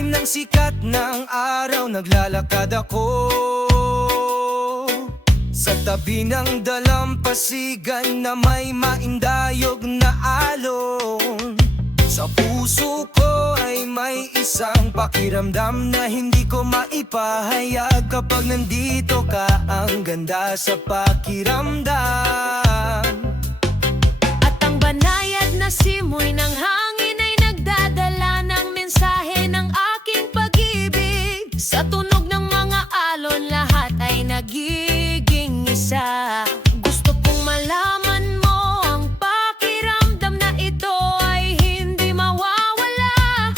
ilalim ng sikat ng araw naglalakad ako sa tabi ng dalampasigan na may maindayog na alon. Sa puso ko ay may isang pakiramdam na hindi ko maipahayag. Kapag nandito ka, ang ganda sa pakiramdam. At ang banayad na simoy ng hangin ay nagdadala ng mensahe ng aking pag-ibig. Sa tunog ng mga alon, lahat ay nagiging isa. Gusto kong malaman mo ang pakiramdam na ito ay hindi mawawala.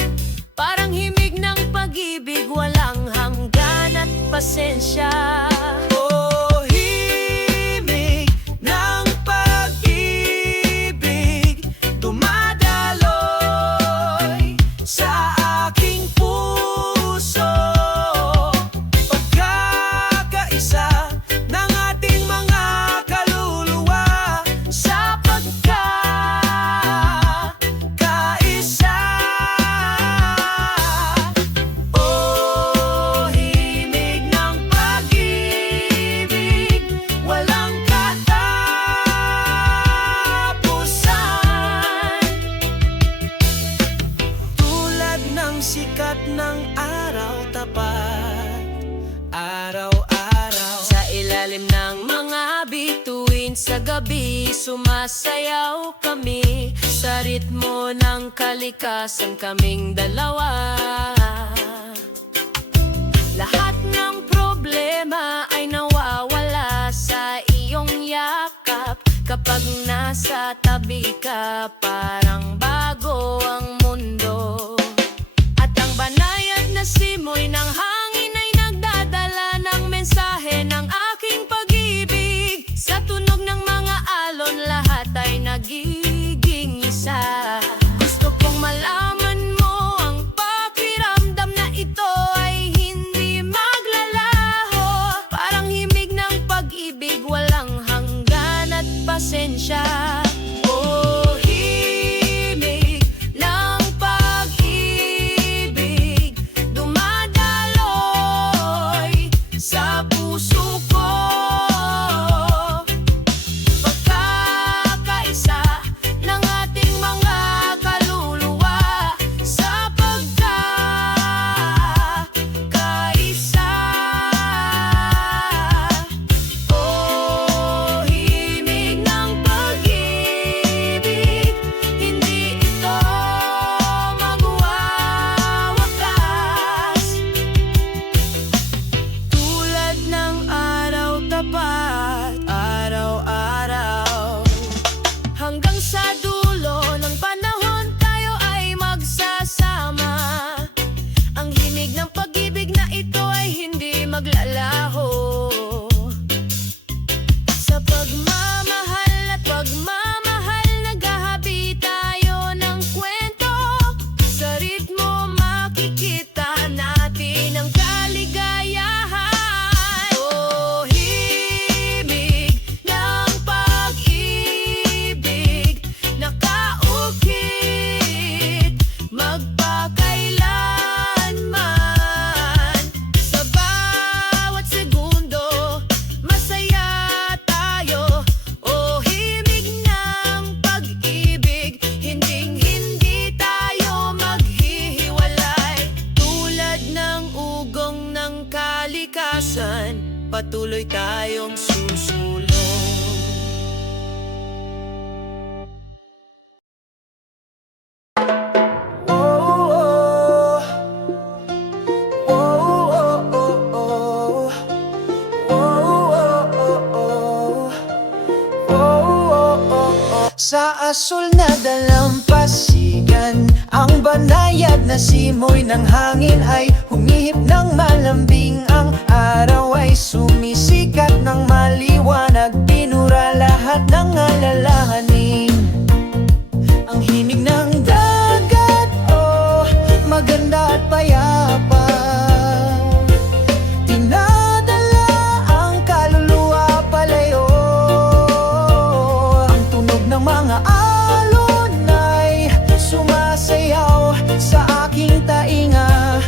Parang himig ng pag-ibig, walang hanggan at pasensya. Oh, himig ng pag-ibig, dumadaloy sa aking puso. Pagkakaisa ng ating mga kaluluwa, sa pagkakaisa. Oh, himig ng pag-ibig, walang katapusan. Tulad ng sikat ng araw, tapat araw-araw. Sa ilalim ng mga bituin sa gabi, sumasayaw kami sa ritmo ng kalikasan, kaming dalawa. Lahat ng problema ay nawawala sa iyong yakap. Kapag nasa tabi ka, parang bago ang mundo. At ang banayad na simoy ng hangin ay nagdadala ng mensahe ng aking pag-ibig. Sa tunog ng mga alon, lahat ay nagiging isa. Gusto kong malaman mo ang pakiramdam na ito ay hindi maglalaho. Parang himig ng pag-ibig, walang hanggan at pasensya. Oh, himig ng pag-ibig, dumadaloy sa puso ko. Pagkakaisa ng ating mga kaluluwa, sa pagkakaisa. Oh, himig ng pag-ibig, hindi ito magwawakas. Tulad ng araw, tapat araw-araw. Hanggang sa dulo ng panahon, tayo ay magsasama. Ang himig ng pag-ibig na ito ay hindi maglalaho. Sa pagmamahal at pagmamahal, naghahabi tayo ng kwento. Sa ritmo makikita natin ang kaligayahan. Oh, himig ng pag-ibig, nakaukit magpakailanman. Sa bawat segundo, masaya tayo. Oh, himig ng pag-ibig, hinding-hindi tayo maghihiwalay. Tulad ng ugong ng kalikasan, patuloy tayong susulong. Sa asul na dalampasigan, ang banayad na simoy ng hangin ay humihip ng malambing. Ang araw ay sumisikat ng maliwanag, pinura lahat ng alalahanin. Ang himig ng dagat, oh, maganda at payapa. Dinadala ang kaluluwa palayo. Ang tunog ng mga alon ay sumasayaw sa aking tainga.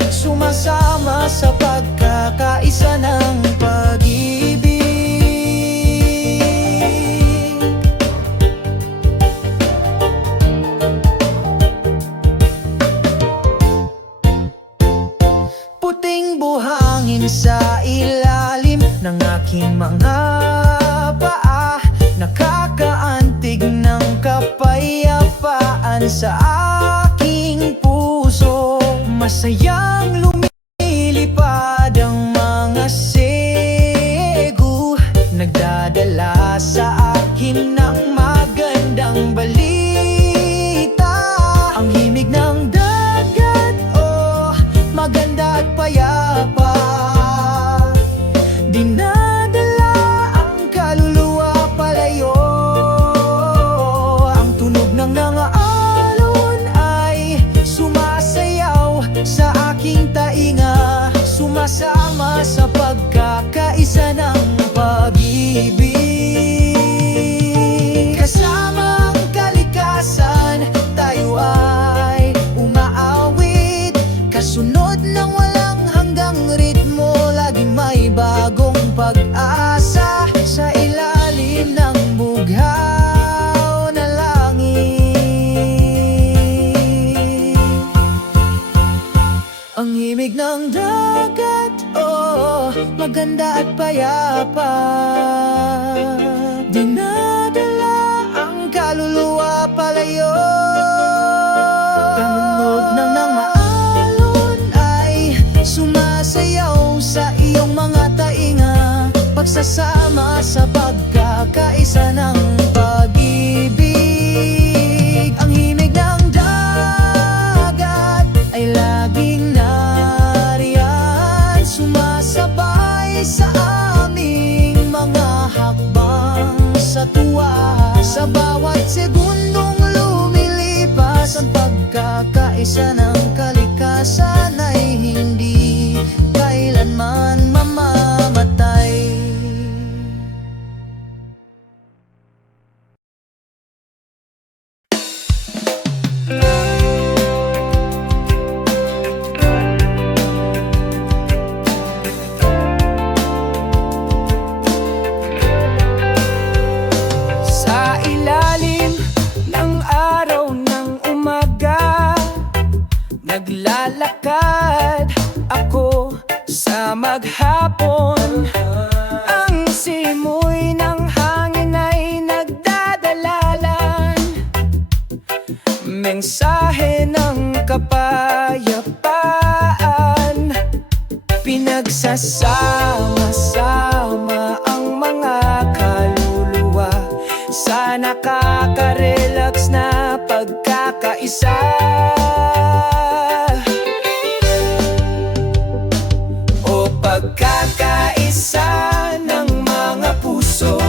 hangin sa ilalim ng aking mga paa. Nakakaantig ng kapayapaan sa aking puso. Masayang lumilipad ang mga segu, nagdadala sa akin ng magandang balita. Ang himig ng dagat, oh, maganda at payapa. Dinadala ang kaluluwa palayo. Ang tunog ng alon ay sumasayaw sa aking tainga, sumasama sa pagkakaisa ng pag-ibig. Kasama ang kalikasan, tayo ay umaawit, kasunod ng walang hanggang ritmo. Laging may bagong pag-asa sa ilalim ng bughaw na langit. Ang himig ng dagat, oh, maganda at payapa. Dinadala ang kaluluwa palayo. Tunog ng alon ay sumasayaw sa iyong mga tainga, pagsasama sa pagkakaisa ng pag-ibig. Ang himig ng dagat ay laging nariyan, sumasabay sa aming mga hakbang sa tuwa. Sa bawat segundong lumilipas, ang pagkakaisa ng kalikasan ay hindi kailanman mamamatay. Sa ilalim ng araw ng umaga, naglalakad ako sa maghapon. Ang simoy ng hangin ay nagdadalalan, mensahe ng kapayapaan. Pinagsasama-sama ang mga kaluluwa sa nakaka-relax na pagkakaisa. O pagkakaisa ng mga puso,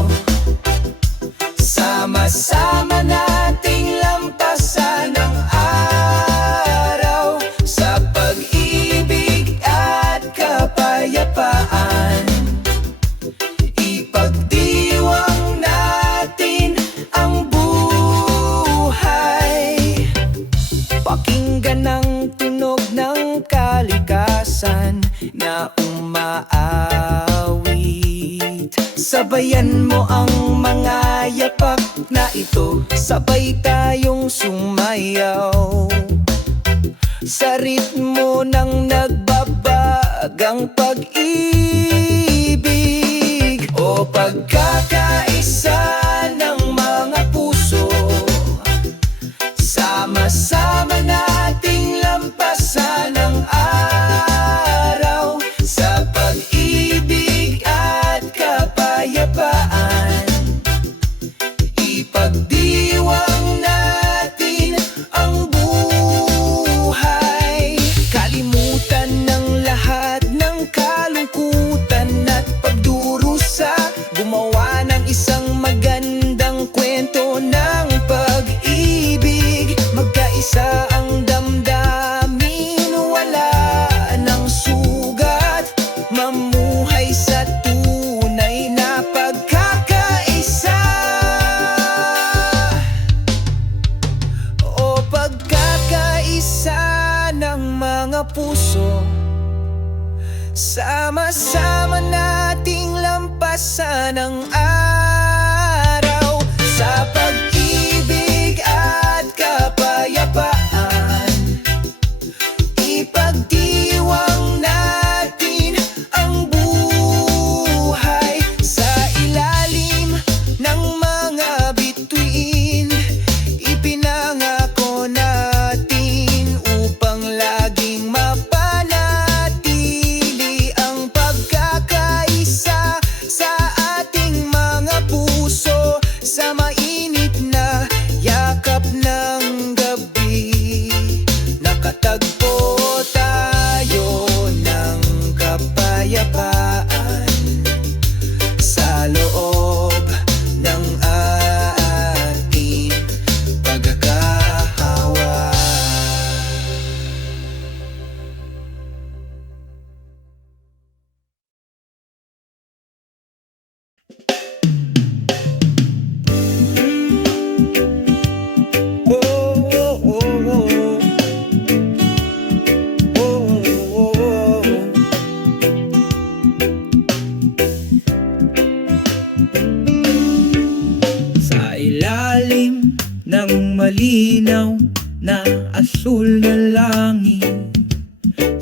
sama-sama nating lampasan ang araw sa pag-ibig at kapayapaan. Ipagdiwang natin ang buhay, pakinggan ang tunog ng kalikasan na umaawit. Sabayan mo ang mga yapak na ito, sabay tayong sumayaw sa ritmo ng nagbabagang pag-ibig. O pagkakaisa ng mga puso, sama-sama nating lampasan ang araw sa pag-ibig at kapayapaan. Ipagdiwang natin ang buhay, kalimutan ng lahat ng kalungkutan at pagdurusa, gumawa ng isang magandang kwento ng pag-ibig. Magkaisa ang damdamin, wala ng sugat, mamuhay sa tunay na pagkakaisa. O pagkakaisa ng mga puso, sama-sama nating lampasan ang araw sa pag-ibig at kapayapaan. Ipagdiwang natin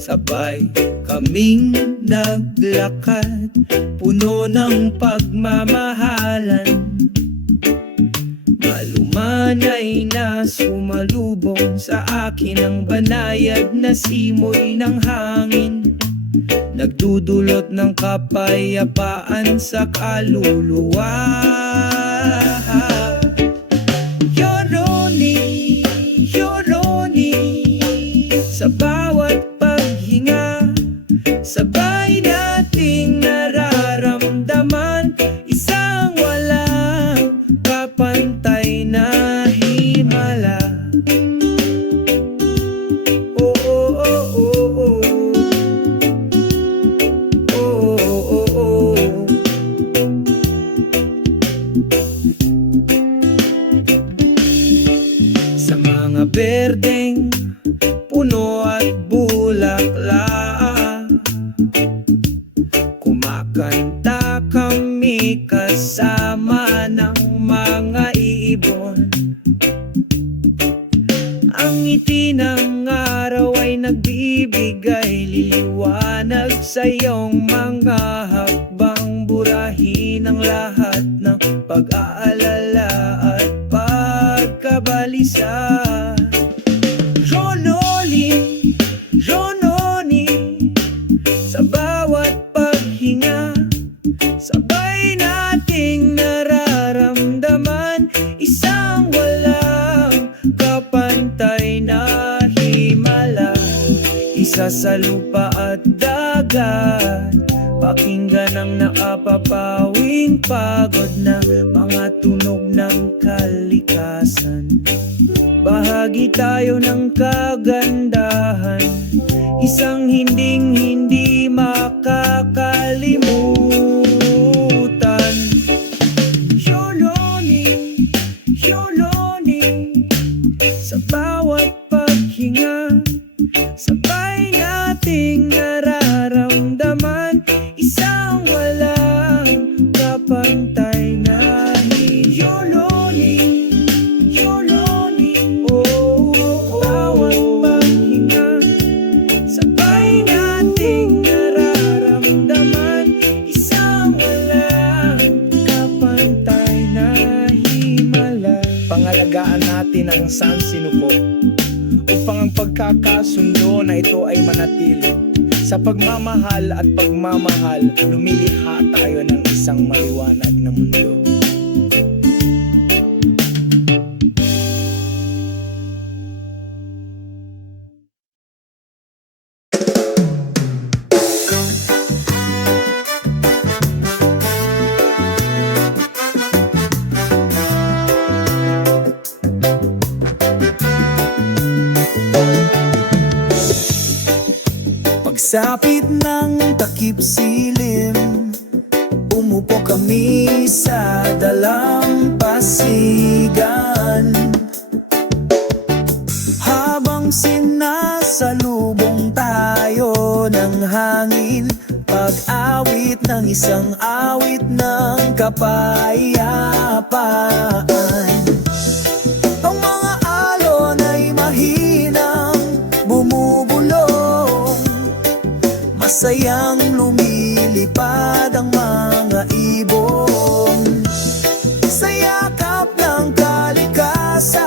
Sabay kaming naglakad, puno ng pagmamahalan. Malumanay na sumalubong sa akin ang banayad na simoy ng hangin, nagdudulot ng kapayapaan sa kaluluwa. Yoroni, Yoroni, sa bawat paghinga, sabay nating nararamdaman isang walang kapantay na himala. Oh, oh, oh, oh, oh. Oh, oh, oh. Sa mga berdeng puno at bulaklak, kumakanta kami kasama ng mga ibon. Ang ngiti ng araw ay nagbibigay liwanag sa iyong mga hakbang, burahin ang lahat ng pag-aalala at pagkabalisa. Ronoli, Rononi, sa bawat paghinga, sabay nating nararamdaman isang walang kapantay na himala. Isa sa lupa at dagat, pakinggan ang nakapapawing pagod na mga tunog ng kalikasan. Bahagi tayo ng kagandahan, isang hindi makakalimutan. Yoroni, Yoroni, sa bawat paghinga, sabay nating nararamdaman isang walang kapantay na Yoroni, Yoroni, oh, bawat paghinga, sabay nating nararamdaman isang walang kapantay na himala. Pangalagaan natin ang sansinuko upang ang pagkakasundo na ito ay manatili. Sa pagmamahal at pagmamahal, lumilikha tayo ng isang maliwanag na mundo. Pagsapit ng takip silim, umupo kami sa dalampasigan. Habang sinasalubong tayo ng hangin, pag-awit ng isang awit ng kapayapaan. Ang mga alon ay mahinang bumubulong, masayang lumilipad ang mga ibon sa yakap ng kalikasan.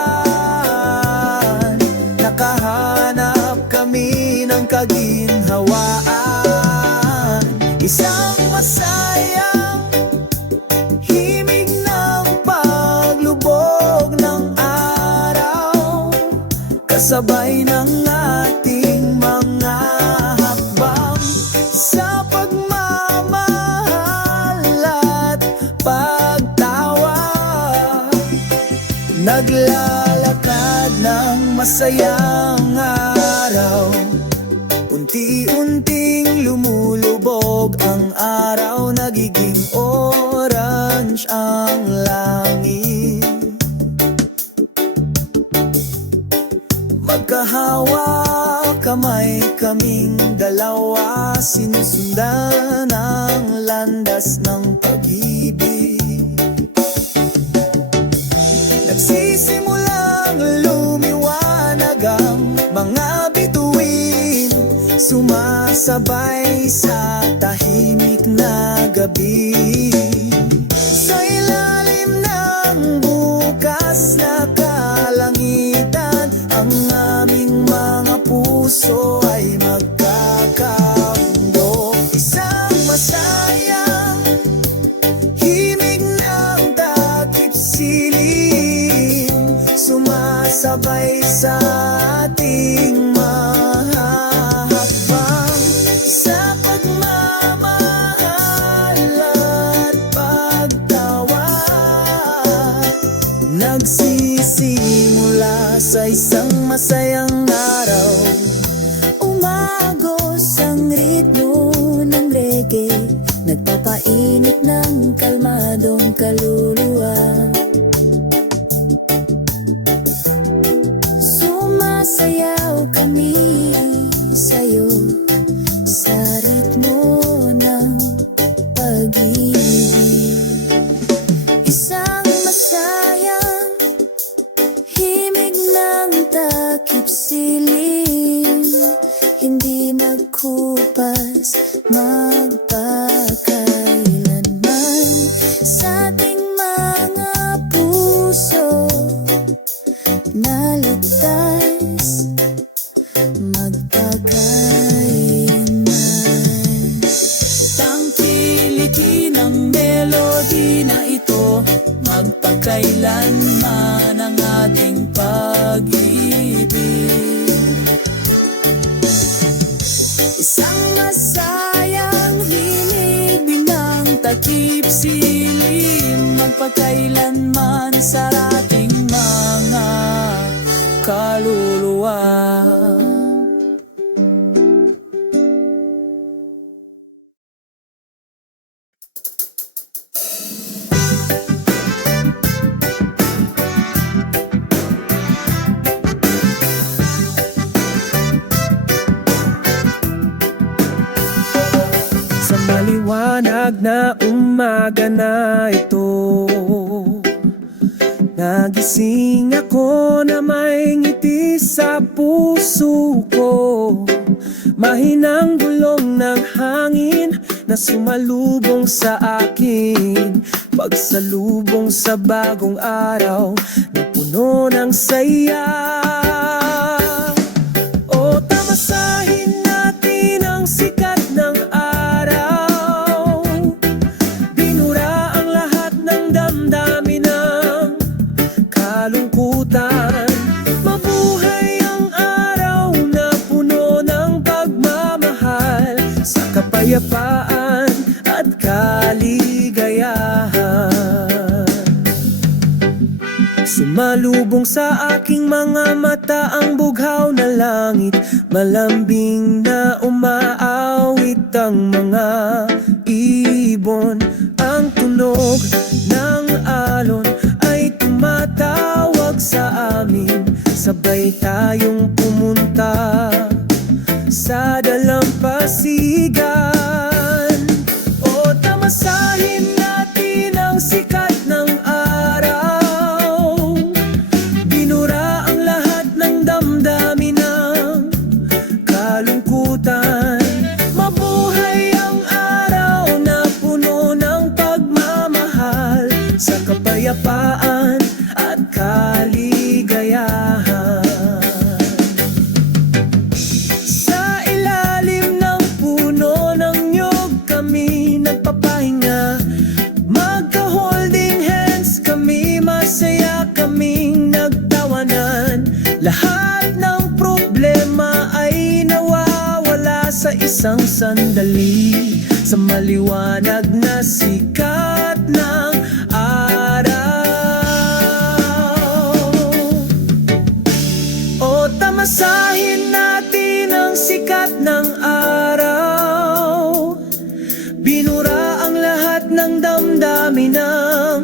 Nakahanap kami ng kaginhawaan, isang masayang himig ng paglubog ng araw, kasabay ng ating mga hakbang sa pagmamahal at pagtawa. Naglalakad ng masayang araw, unti-unting lumulubog ang araw, nagiging orange ang langit. Magkahawak kamay kaming dalawa, sinusundan ang landas ng pag-ibig. Nagsisimulang lumiwanag ang mga bituin sumasabay sa tahimik na gabi. Sa ilalim ng bukas na kalangitan, ang aming mga puso ay magkakamundo. Isang masayang himig ng takip silim, sumasabay sa ating mahahakbang. Sa pagmamahal at pagtawad, nagsisimula sa isang masayang araw. Umagos ang ritmo ng reggae, nagpapainit ng kalmadong kaluluwa. Sumasayaw kami sa'yo sa ritmo ng pag-ibig. Isang masayang himig ng takip silim, hindi magkupas magpakailanman. Sa ating mga puso na ligtas magpakailanman. Tangkilikin ang melody na ito, magpakailanman ang ating pag-ibig. Isang masayang himig ng takip silim, magpakailanman sa ating mga kaluluwa. Sa maliwanag na umaga na ito, nagising ako na may ngiti sa puso ko. Mahinang bulong ng hangin na sumalubong sa akin, pagsalubong sa bagong araw na puno ng saya. O tamasahin natin ang sikat ng araw, binura ang lahat ng damdamin ng kalungkutan. Mabuhay ang araw na puno ng pagmamahal, sa kapayapaan at kaligayahan. Sumalubong sa aking mga mata ang bughaw na langit, malambing na umaawit ang mga ibon. Ang tunog ng alon ay tumatawag sa amin, sabay tayong pumunta sa dalampasigan. O tamasahin natin ang sikat ng araw, binura ang lahat ng damdamin ng kalungkutan. Mabuhay ang araw na puno ng pagmamahal, sa kapayapaan at kaligayahan. Sa ilalim ng puno ng niyog kami nagpapahinga, magka-holding hands kami, masaya kaming nagtawanan. Lahat ng problema ay nawawala sa isang sandali, sa maliwanag na sikat ng araw. O tamasahin natin ang sikat ng araw, binura ang lahat ng damdamin ng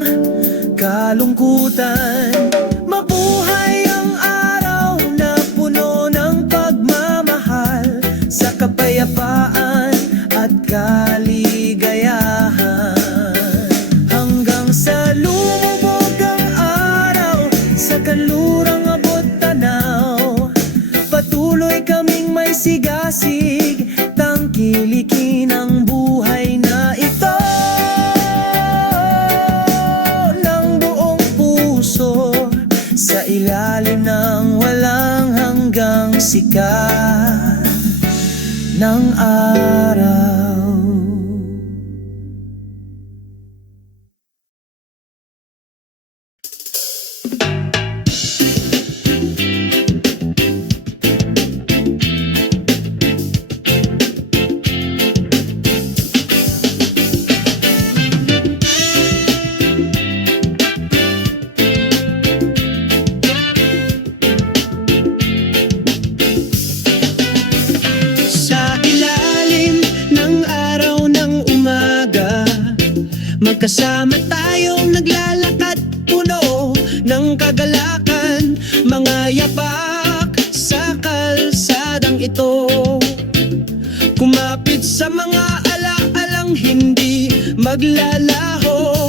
kalungkutan. Mabuhay ang araw na puno ng pagmamahal, sa kapayapaan at kaligayahan. Hanggang sa lumubog ang araw, sa kanlurang abot tanaw, patuloy kaming may sigasig tangkilikin ang buhay na ito ng buong puso, sa ilalim ng walang hanggang sikat ng araw. Sa ilalim ng araw ng umaga, magkasama tayong naglalakad, puno ng kagalakan, mga yapak sa kalsadang ito. Kumapit sa mga alaalang hindi maglalaho.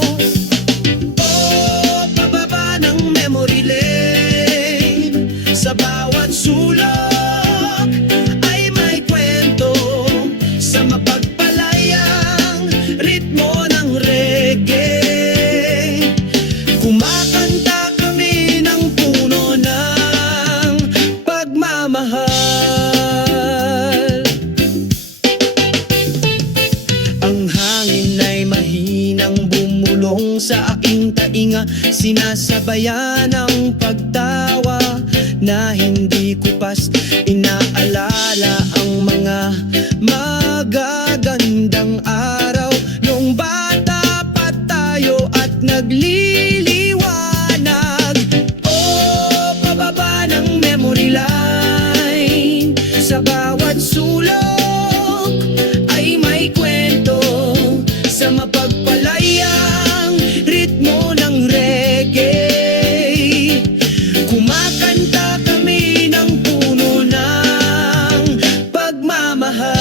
Oh, pababa ng memory lane, sa bawat sulok ay may kwento, sa mapagpalayang ritmo ng reggae. Kumakanta kami ng puno ng pagmamahal. Ang hangin ay mahinang bumulong sa aking tainga, sinasabayan ng pagtawa na hindi ko pas inaalala ang mga magagandang araw nung bata pa tayo at nagliliwanag. Oh, pababa ng memory line, sa bawat sulok ay may kwento, sa mapagpalayang ritmo ng reggae. Kumakanta kami ng puno ng pagmamahal.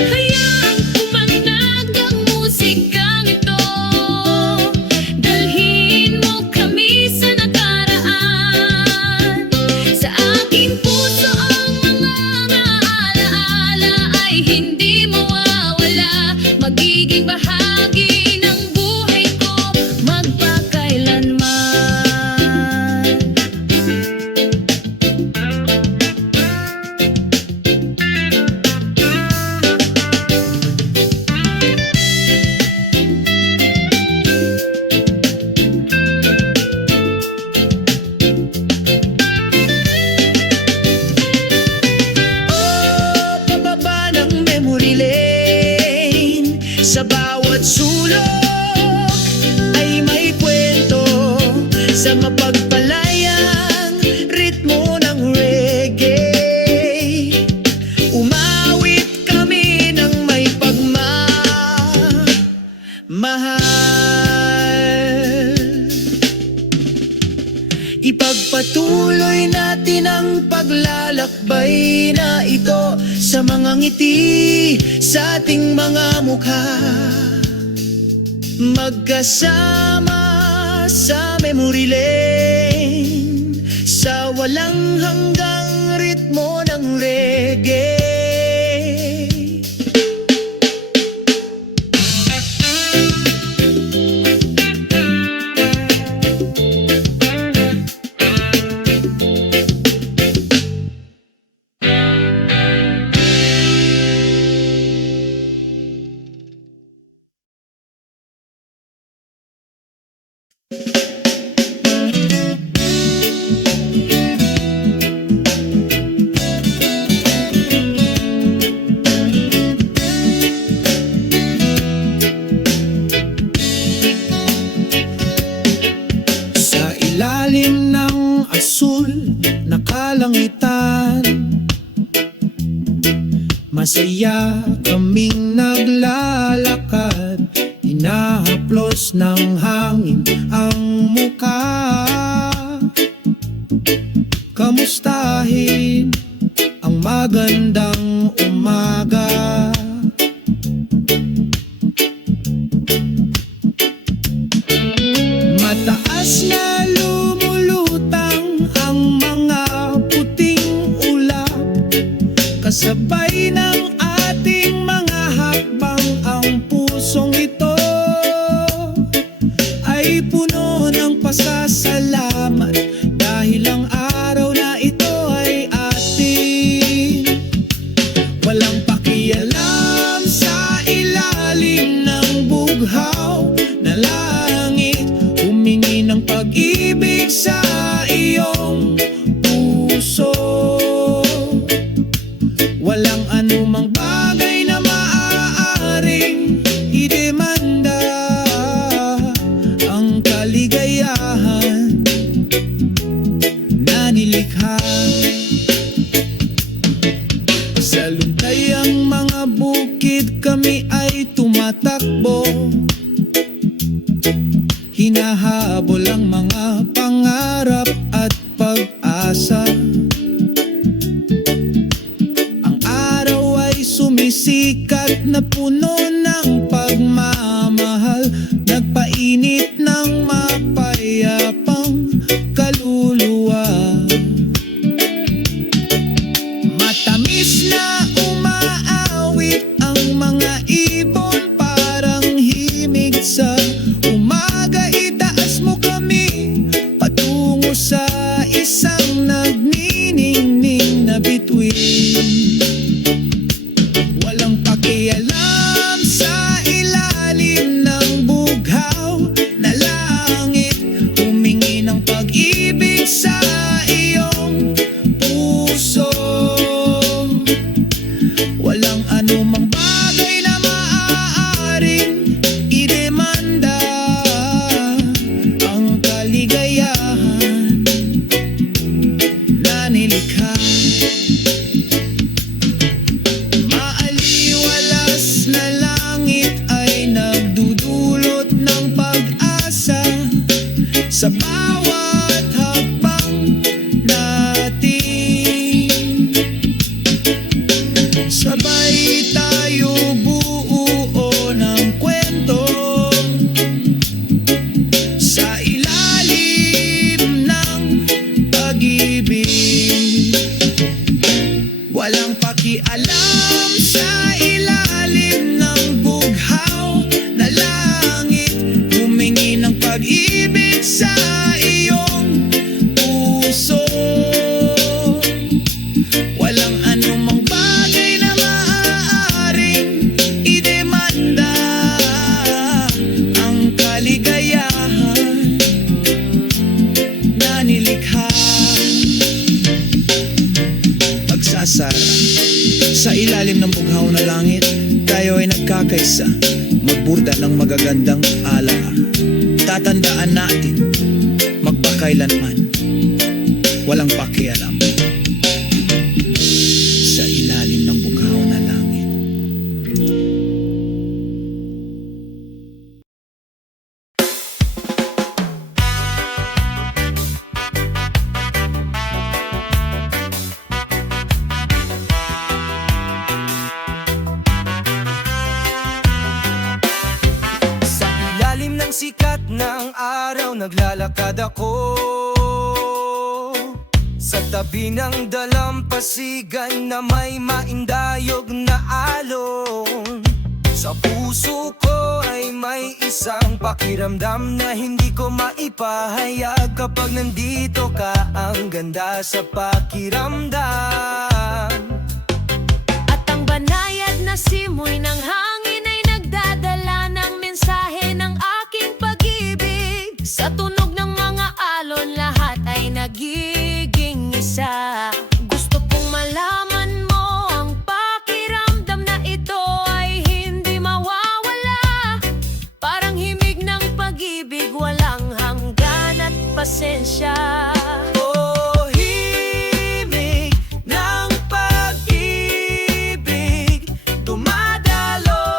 Hayaang pumanag ang musikang ito, dalhin mo kami sa nakaraan. Sa aking puso ang mga alaala ay hindi mawawala, magiging bahagi ng buhay ko magpakailanman. Oh, pababa ng memory lane, sa bawat sulok ay may kwento, sa mapagpalayang ritmo ng reggae. Umawit kami ng may pagmamahal. Ipagpatuloy natin ang paglalakbay na ito, sa mga ngiti sa ating mga mukha, magkasama sa memory lane, sa walang hanggang ritmo ng reggae. Sa ilalim ng asul na kalangitan, masaya kaming naglalakad, hinahaplos ng hangin ang muka. Kamustahin ang magandang umaga. Mataas na lumulutang ang mga puting Kasabay ng ating mga hakbang, ang pusong ito ay puno ng pasasalamat dahil ang araw na ito ay atin. Walang pakialam sa ilalim ng bughaw na langit, humingi ng pag-ibig sa iyong puso. Walang anumang bagay na maaaring idemanda ang kaligayahan na nilikha. Sa luntayang mga bukid kami ay tumatakbo, hinahabol ang mga pangarap at pag-asa. Ang araw ay sumisikat na puno ng pagmamahal, nagpainit ng mapayapang kaluluwa. Matamis na umaawit ang mga ibon, parang himig sa umaga. Itaas mo kami patungo sa isang nagniningning na bituin. Walang pakialam sa ilalim ng bughaw na langit, humingi ng pag-ibig sa iyong puso. Walang anumang bagay na maaaring idemanda ang kaligayahan na nilikha. Maaliwalas na langit ay nagdudulot ng pag-asa sa bawat hakbang natin. Sabay tayo buo ng kwento sa ilalim ng pag-ibig. Walang pakialam sa ilalim ng bughaw na langit, humingi ng pag-ibig sa iyong puso. Walang anumang bagay na maaaring idemanda ang kaligayahan na nilikha. Pagsasara sa ilalim ng bughaw na langit, tayo ay nagkakaisa, magburda ng magagandang alaala. Tatandaan natin, magpakailanman, walang pakialam sa ilalim ng bughaw na langit. Sa ilalim ng sikat ng araw naglalakad ako, sa tabi ng dalampasigan na may maindayog na alon. Sa puso ko ay may isang pakiramdam na hindi ko maipahayag. Kapag nandito ka, ang ganda sa pakiramdam. At ang banayad na simoy ng hangin ay nagdadala ng mensahe ng aking pag-ibig. Sa tunog ng mga alon, lahat ay nagiging isa. Gusto kong malaman mo ang pakiramdam na ito ay hindi mawawala. Parang himig ng pag-ibig, walang hanggan at pasensya. Oh, himig ng pag-ibig, dumadalo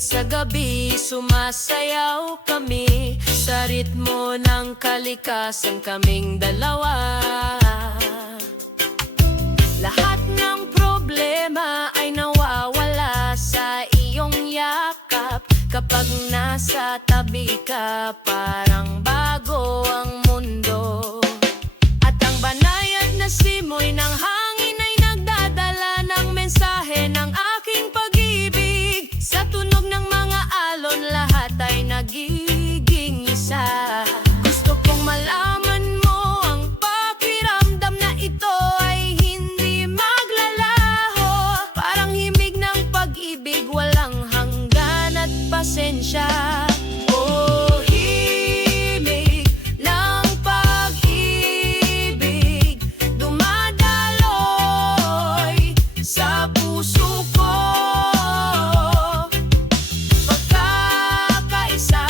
tuwing sa gabi sumasayaw kami sa ritmo ng kalikasan kaming dalawa. Lahat ng problema ay nawawala sa iyong yakap. Kapag nasa tabi ka, parang bago ang mundo. At ang banayad na simoy ng hangin ay nagdadala ng mensahe ng aking pag-ibig. Sa tunog ng mga alon, lahat ay nagiging isa. Gusto kong malaman mo ang pakiramdam na ito ay hindi maglalaho. Parang himig ng pag-ibig, walang hanggan at pasensya. Oh, himig ng pag-ibig, dumadaloy sa puso ko. Pagkakaisa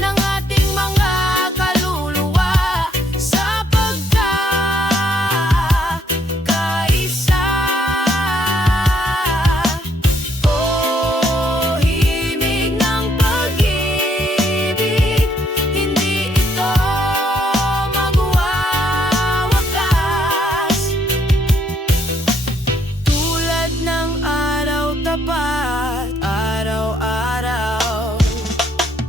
ng ating mga kaluluwa sa pagkakaisa. Oh, himig ng pag-ibig, hindi ito magwawakas. Tulad ng araw tapat, araw-araw,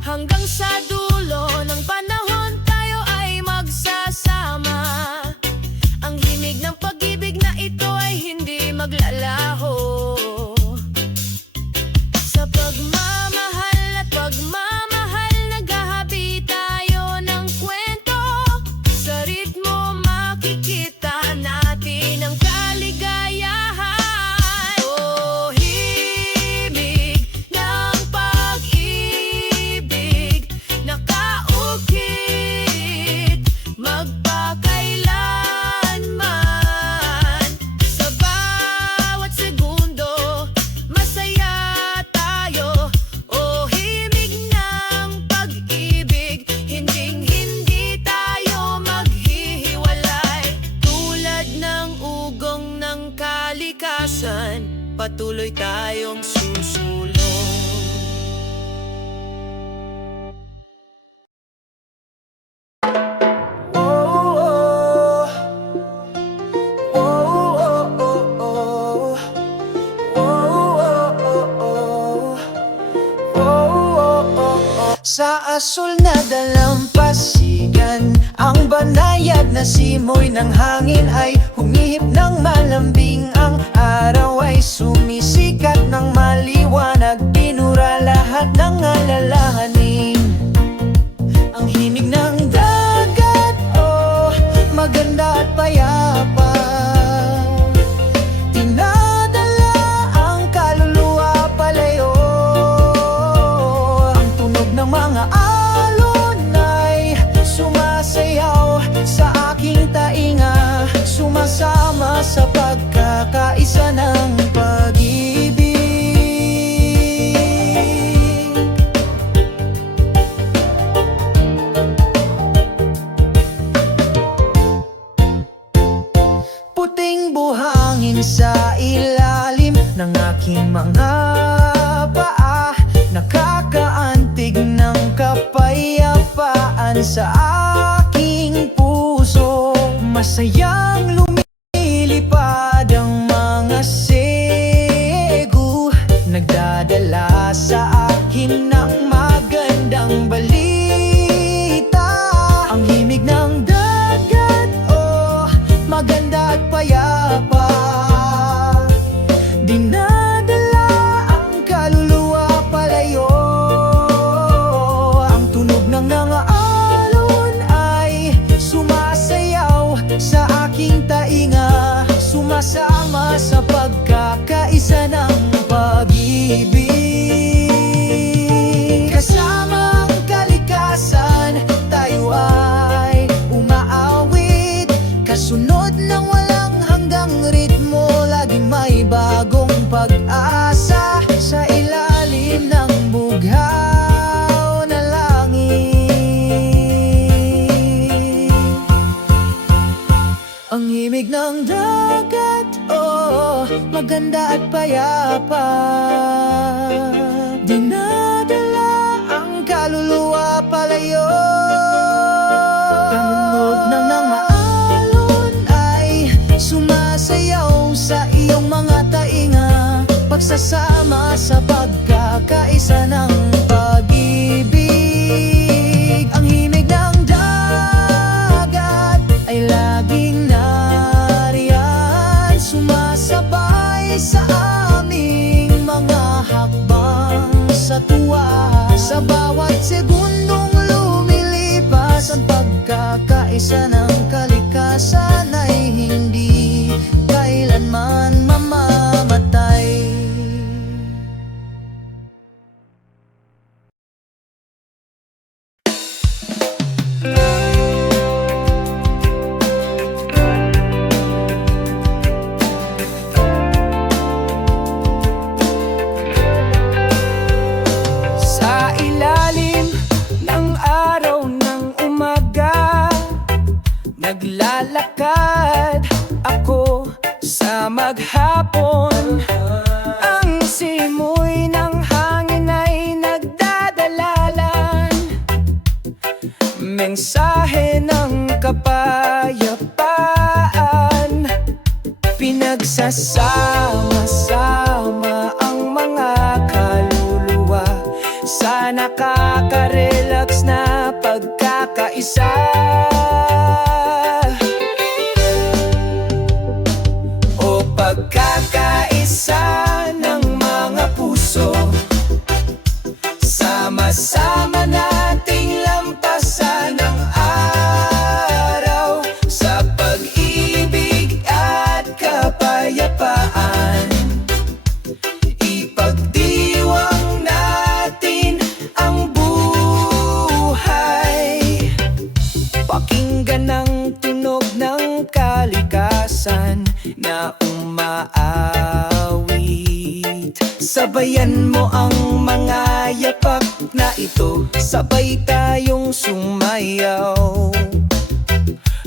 hanggang sa dulo ng panahon tayo ay magsasama. Ang himig ng pag-ibig na ito ay hindi maglalaho. Sa pagmamahal at pagmamahal, naghahabi tayo ng kwento. Sa ritmo makikita natin ang kaligayahan. Oh, himig ng pag-ibig, nakaukit magpakailanman. Sa bawat segundo, masaya tayo. Oh, himig ng pag-ibig, hinding-hindi tayo maghihiwalay. Tulad ng ugong ng kalikasan, patuloy tayong susulong. Sa asul na dalampasigan, ang banayad na simoy ng hangin ay humihip ng malambing. Ang araw ay sumisikat ng maliwanag, pinura lahat ng alalahanin. Ang himig ng dagat, oh, maganda at payapa, dinadala ang kaluluwa palayo. Ang tunog ng mga alon ay sumasayaw sa aking tainga, sumasama sa pagkakaisa ng pag-ibig. Puting buhangin sa ilalim ng aking mga paa, nakakaantig ng kapayapaan sa aking puso. Masayang lumilipad ang mga segu, nagdadala sa akin ng magandang balita. Ang himig ng dagat, oh, maganda at payapa, dinadala ang kaluluwa palayo. Ang tunog ng alon nagsasama sa pagkakaisa ng pag-ibig. Ang himig ng dagat ay laging nariyan, sumasabay sa aming mga hakbang sa tuwa. Sa bawat segundong lumilipas, ang pagkakaisa ng kalikasan ay hindi kailanman mamamatay. Sa ilalim ng araw ng umaga, naglalakad ako sa maghapon. Ang simoy ng hangin ay nagdadalalan, mensahe ng kapayapaan. Pinagsasama-sama ang mga kaluluwa sa nakaka-relax na pagkakaisa. O pagkakaisa ng mga puso, sama-sama nating lampasan ang araw sa pag-ibig at kapayapaan. Ipagdiwang natin ang buhay, pakinggan ang tunog ng kalikasan na umaawit. Sabayan mo ang mga yapak na ito, sabay tayong sumayaw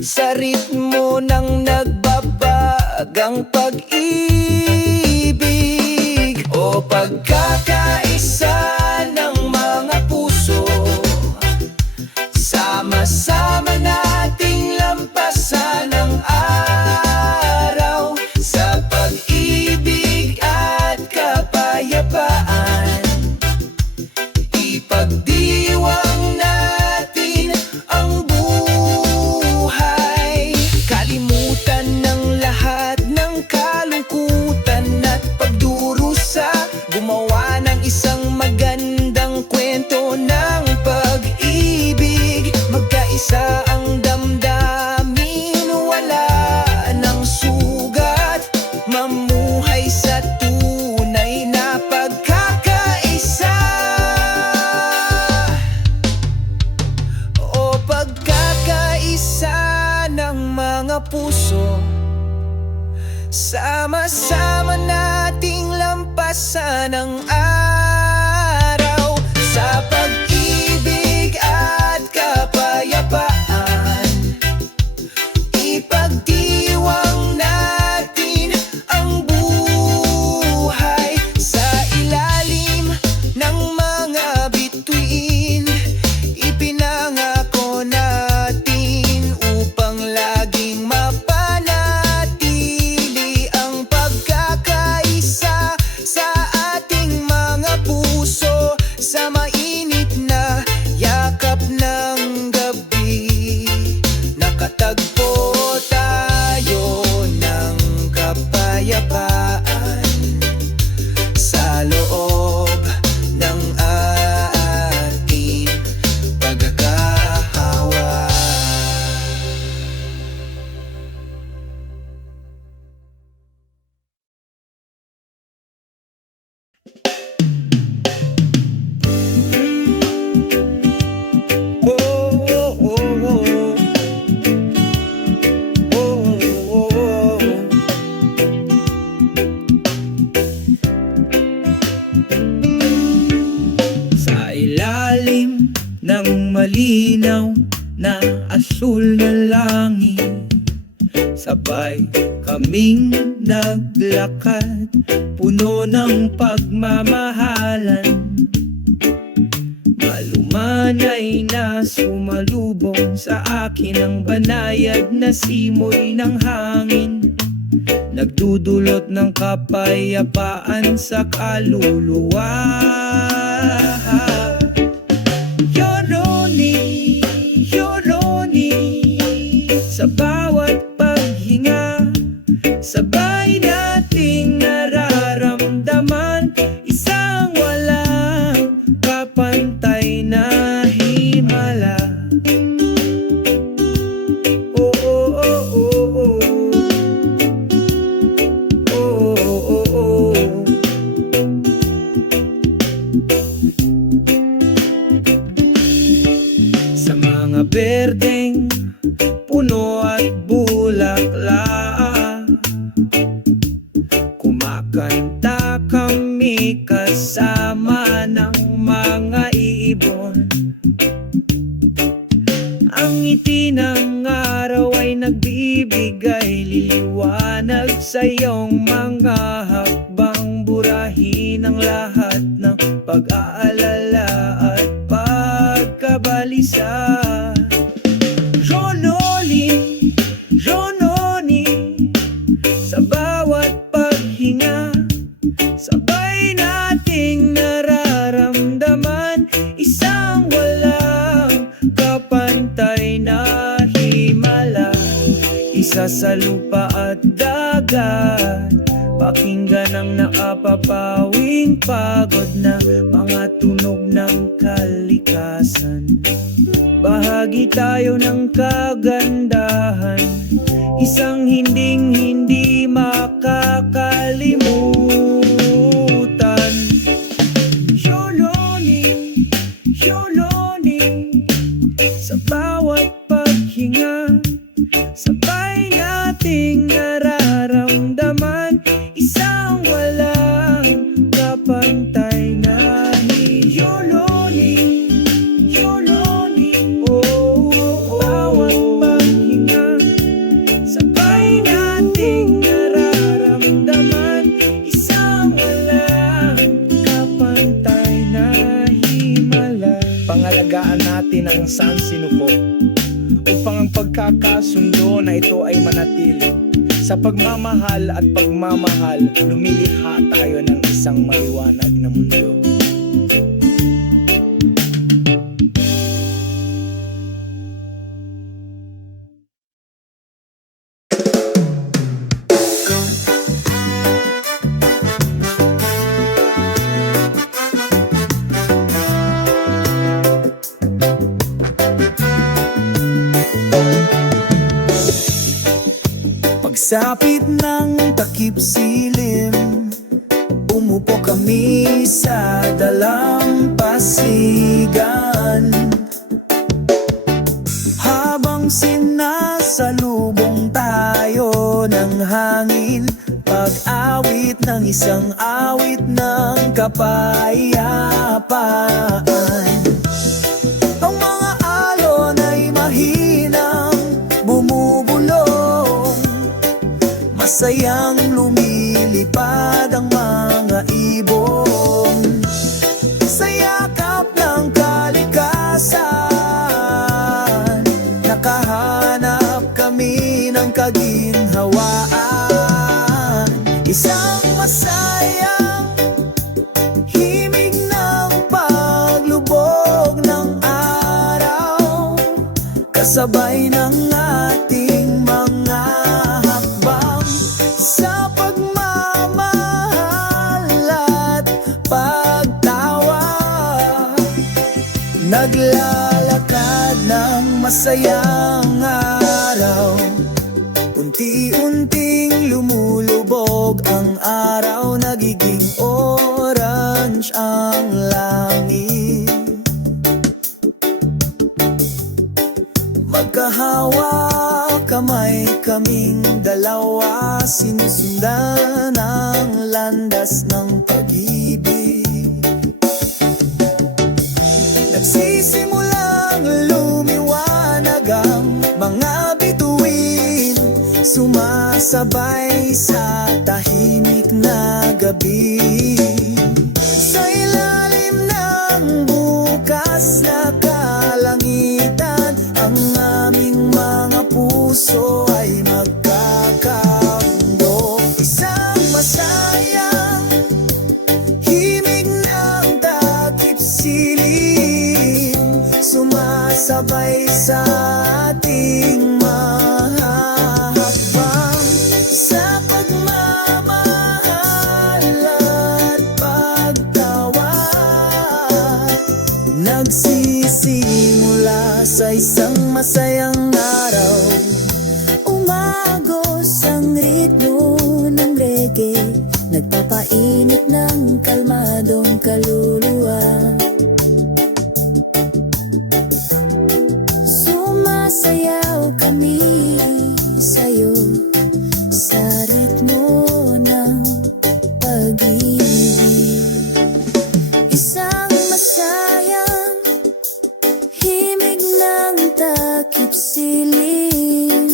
sa ritmo ng nagbabagang pag-ibig. O pagkakaisa ng mga puso, sama-sama nating lampasan ang araw sa pag-ibig at kapayapaan. Ipagdiwang natin ang buhay, kalimutan ng lahat ng kalungkutan at pagdurusa, gumawa ng isang magandang kwento ng pag-ibig. Magkaisa ang damdamin, wala ng sugat, mamuhay sa tunay na pagkakaisa. O pagkakaisa ng mga puso, sama-sama nating lampasan ang araw sa pag-ibig at kapayapaan. Ipagdiwang natin ang buhay sa ilalim ng mga bituin. Ipinangako natin upang laging mapanatili ang pagkakaisa sa ating mga puso, sa mainit na yakap ng gabi. Nakatagpo tayo ng kapayapaan sa loob ng ating pagkakahawa. Sa ilalim ng malinaw na asul na langit, sabay kaming naglakad, puno ng pagmamahalan. Malumanay na sumalubong sa akin ang banayad na simoy ng hangin. nagdudulot ng kapayapaan sa kaluluwa. Yoroni, Yoroni, sa bawat paghinga, sabay nating nararamdaman isang walang kapantay na himala. Oh, oh, oh, oh, oh. Oh, oh, oh, oh. Sa mga berdeng puno at bulaklak, kumakanta kami kasama ng mga ibon. Ang ngiti ng araw ay nagbibigay liwanag sa iyong mga hakbang, burahin ang lahat ng pag-aalala at pagkabalisa. Rononi, Rononi, sa bawat paghinga, sabay nating nararamdaman isang walang kapantay na himala. Isa sa lupa at dagat, pakinggan ang nakapapawing pagod na mga tunog ng kalikasan. Bahagi tayo ng kagandahan, isang hindi makakalimutan. Yoroni, Yoroni, sa bawat paghinga, sabay nating nararamdaman isang walang kapantay na Yoroni, Yoroni, oh, oh, bawat paghinga, sabay nating nararamdaman isang walang kapantay na himala. Pangalagaan natin ang sansinuko upang ang pagkakasundo na ito ay manatili. Sa pagmamahal at pagmamahal, lumilikha tayo ng isang maliwanag na mundo. Pagsapit ng takip silim, umupo kami sa dalampasigan. Habang sinasalubong tayo ng hangin, pag-awit ng isang awit ng kapayapaan. Ang mga alon ay mahinang bumubulong, masayang lumilipad ang mga ibon sa yakap ng kalikasan. Nakahanap kami ng kaginhawaan, isang masayang himig ng paglubog ng araw, kasabay ng ating mga hakbang sa pagmamahal at pagtawa. Naglalakad ng masayang araw, unti-unting lumulubog ang araw, nagiging orange ang langit. Magkahawak kamay kaming dalawa, sinusundan ang landas ng pag-ibig. Nagsisimulang lumiwanag ang mga bituin, sumasabay sa tahimik na gabi. Sa ilalim ng bukas na kalangitan, ang aming mga puso ay magkakando. sabay sa ating mahahakbang sa pagmamahal at pagtawa. Nagsisimula sa isang masayang araw, umagos ang ritmo ng reggae, nagpapainit ng kalmadong kaluluwa. Sumasayaw kami sa'yo sa ritmo ng pag-ibig. Isang masayang himig ng takip silim,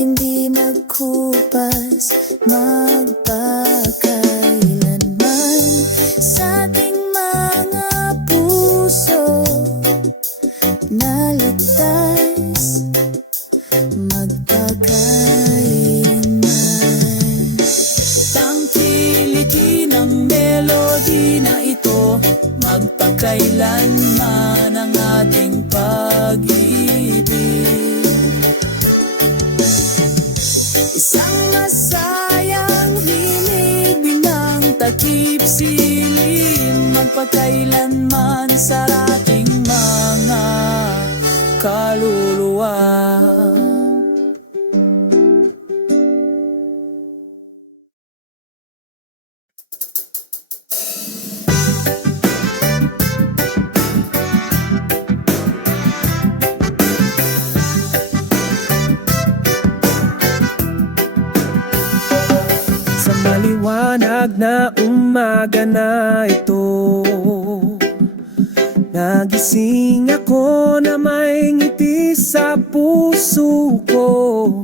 hindi magkupas magpakailanman sa ating mga puso na ligtas magpakailanman. Tangkilikin ang melody na ito, magpakailanman ang ating pag-ibig. Isang masayang himig bilang takip silim, magpakailanman sa ating mga kaluluwa. Sa maliwanag na umaga na ito, nagising ako na may ngiti sa puso ko.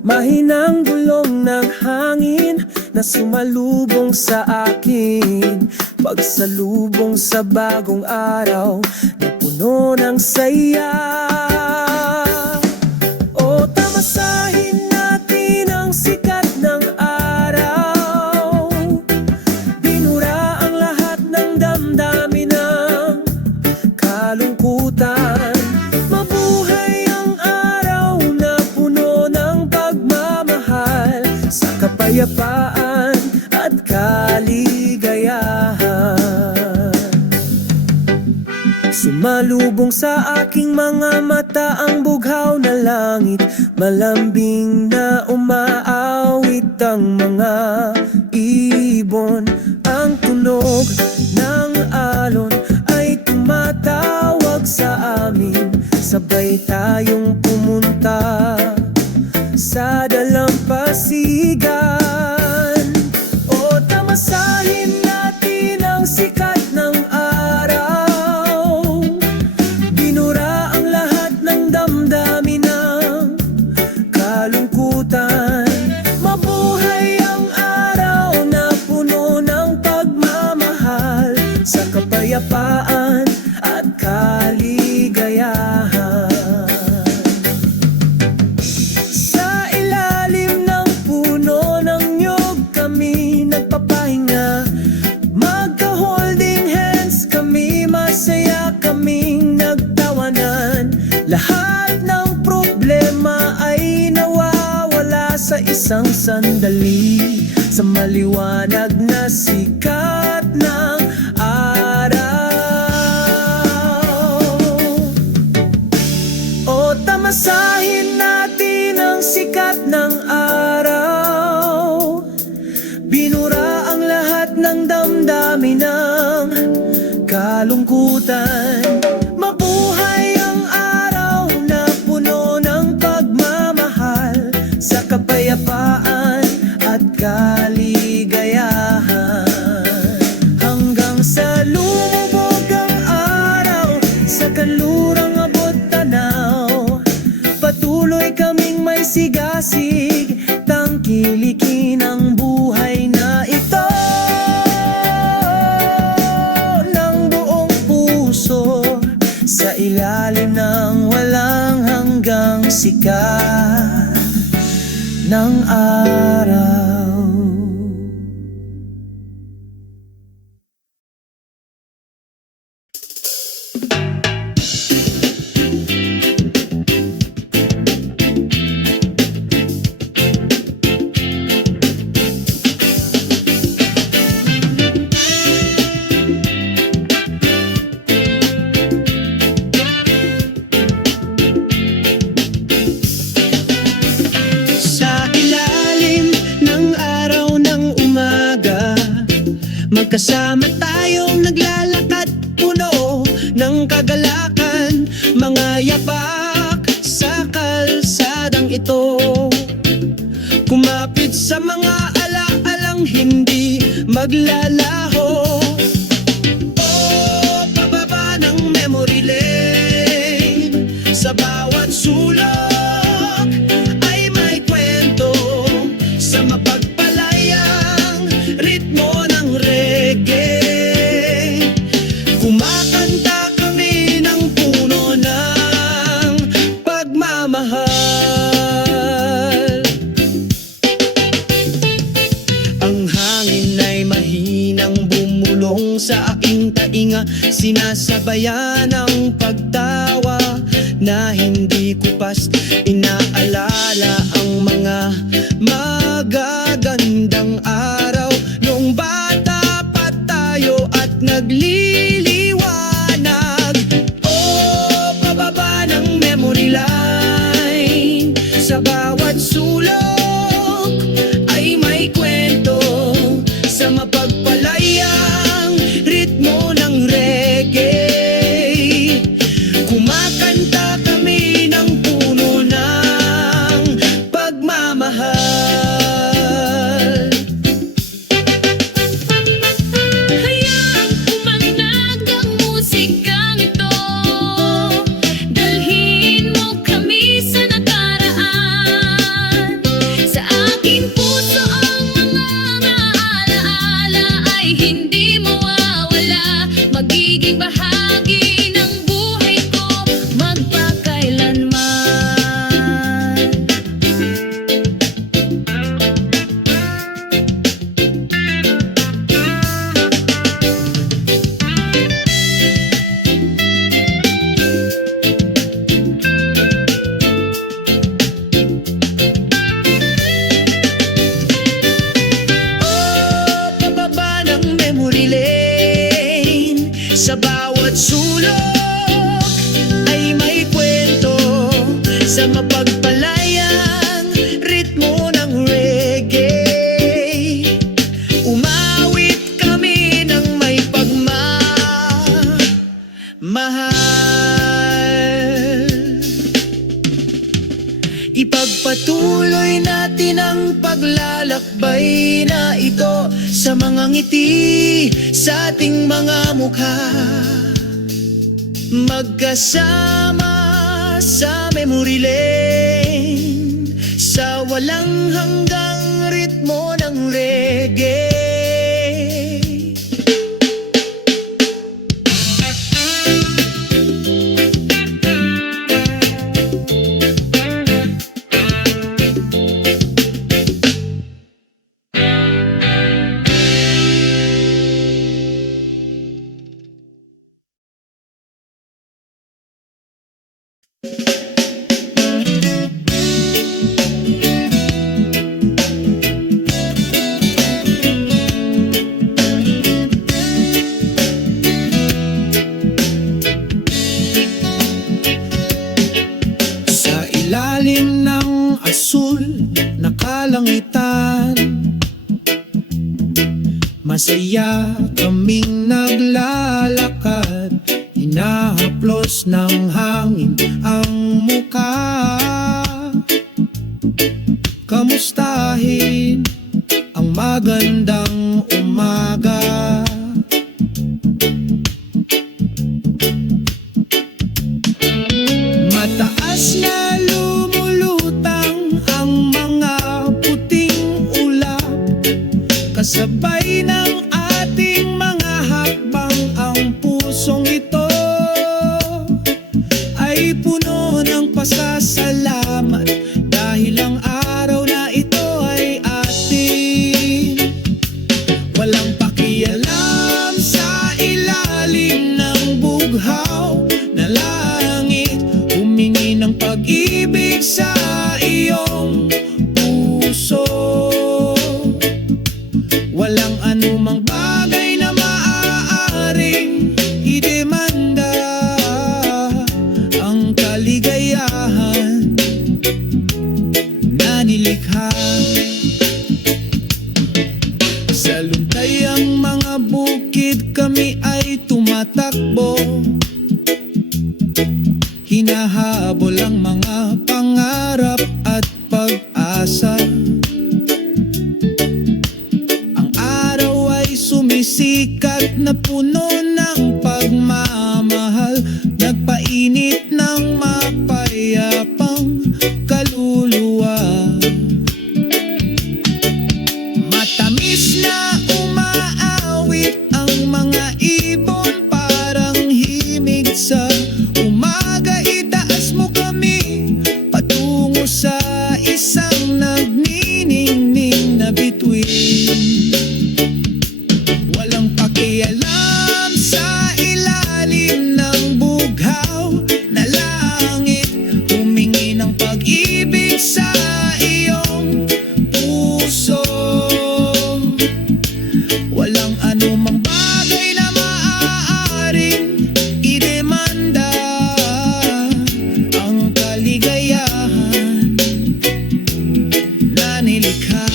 Mahinang bulong ng hangin na sumalubong sa akin, pagsalubong sa bagong araw na puno ng saya. O tamasahin natin ang sikat ng araw, binura ang lahat ng damdamin ng kalungkutan. Mabuhay ang araw na puno ng pagmamahal sa kapayapaan at kaligayahan. Sumalubong sa aking mga mata ang bughaw na langit, malambing na umaawit ang mga ibon. Ang tunog ng alon ay tumatawag sa amin, sabay tayong pumunta sa dalampasigan. O tamasahin natin ang sikat ng araw, binura ang lahat ng damdamin ng kalungkutan. Mabuhay ang araw na puno ng pagmamahal sa kapayapaan at kaligayahan. Sa ilalim ng puno ng niyog kami nagpapahinga, magka-holding hands kami, masaya kaming nagtawanan. Lahat ng problema ay nawawala sa isang sandali, sa maliwanag na sikat ng araw. O tamasahin natin ang sikat ng araw, binura ang lahat ng damdamin ng kalungkutan. Mabuhay ang araw na puno ng pagmamahal sa kapayapaan at kaligayahan. Hanggang sa lumubog ang araw sa kanlurang abot tanaw, patuloy kaming may sigasig, tangkilikin ang buhay na ito ng buong puso, sa ilalim ng walang hanggang sikat ng araw. Magkasama tayong naglalakad, puno ng kagalakan, mga yapak sa kalsadang ito. Kumapit sa mga alaalang hindi maglalaho. Pababa ng memory lane, sa bawat sulok ay may kwento, sa mapagpalayang ritmo ng reggae. Kumakanta kami ng puno ng pagmamahal. Ang hangin ay mahinang bumulong sa aking tainga, sinasabayan ang pagtawa na hindi ko pas inaalala ang mga magagandang araw nung bata pa tayo at nagliliwanag. Pababa ng memory line, sa bawat sulok ay may kwento, sa mapagpalayang ritmo ng reggae. Kumakanta kami ng puno ng pagmamahal. Hayaang umanag ang musikang ito, dalhin mo kami sa nakaraan. Sa aking puso ang mga alaala ay hindi mawawala, magiging bahagi ng buhay ko magpakailanman. Pababa ng memory lane, sa bawat sulok ay may kwento, sa mapagpalayang ritmo ng reggae. Umawit kami ng may pagmamahal. Ipagpatuloy natin ang paglalakbay na ito, sa mga ngiti sa ating mga mukha. Magkasama sa memory lane, sa walang hanggang ritmo ng reggae. Sa ilalim ng asul na kalangitan, masaya kaming naglalakad, hinahaplos ng hangin ang muka. Kamustahin ang magandang umaga. Mataas na lumulutang ang mga puting ulap, kasabay ng ating mga hakbang. Ang pusong ito ay puno ng pasasalamat, dahil ang araw na ito ay atin. Walang pakialam sa ilalim ng bughaw na langit, humingi ng pag-ibig sa iyong puso. Walang anumang bagay na maaaring idemanda ang kaligayahan na nilikha. Sa luntay ang mga buhay Hinahabol ang mga pangarap at pag-asa. Ang araw ay sumisikat na puno ng pagmamahal, nagpainit ng mapayapang kaluluwa. Matamis na umaawit ang mga ibon, parang himig sa umaga. Itaas mo kami patungo sa isang nagniningning na bituin. Walang pakialam sa ilalim ng bughaw na langit, humingi ng pag-ibig sa iyong puso. Walang anumang bagay na maaaring idemanda ang kaligayahan na nilikha.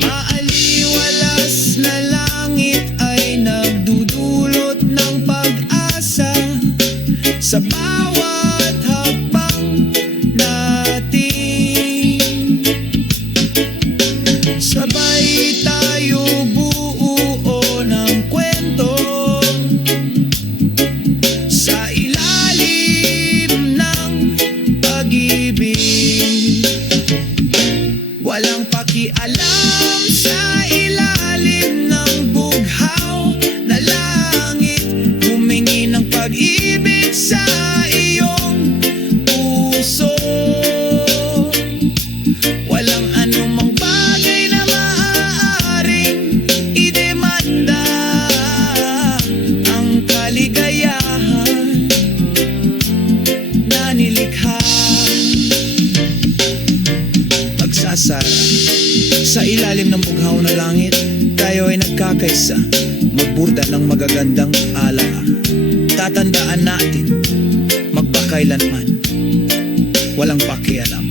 Maaliwalas na langit ay nagdudulot ng pag-asa sa bawat hakbang natin. Sabay tayo buo ng kwento sa ilalim ng pag-ibig. Walang pakialam sa ilalim ng bughaw na langit, humingi ng pag-ibig sa iyong puso. Walang anumang bagay na maaaring idemanda ang kaligayahan na nilikha. Magsasara sa ilalim ng bughaw na langit, tayo ay nagkakaisa, magburda ng magagandang alaala. Tatandaan natin, magpakailanman, walang pakialam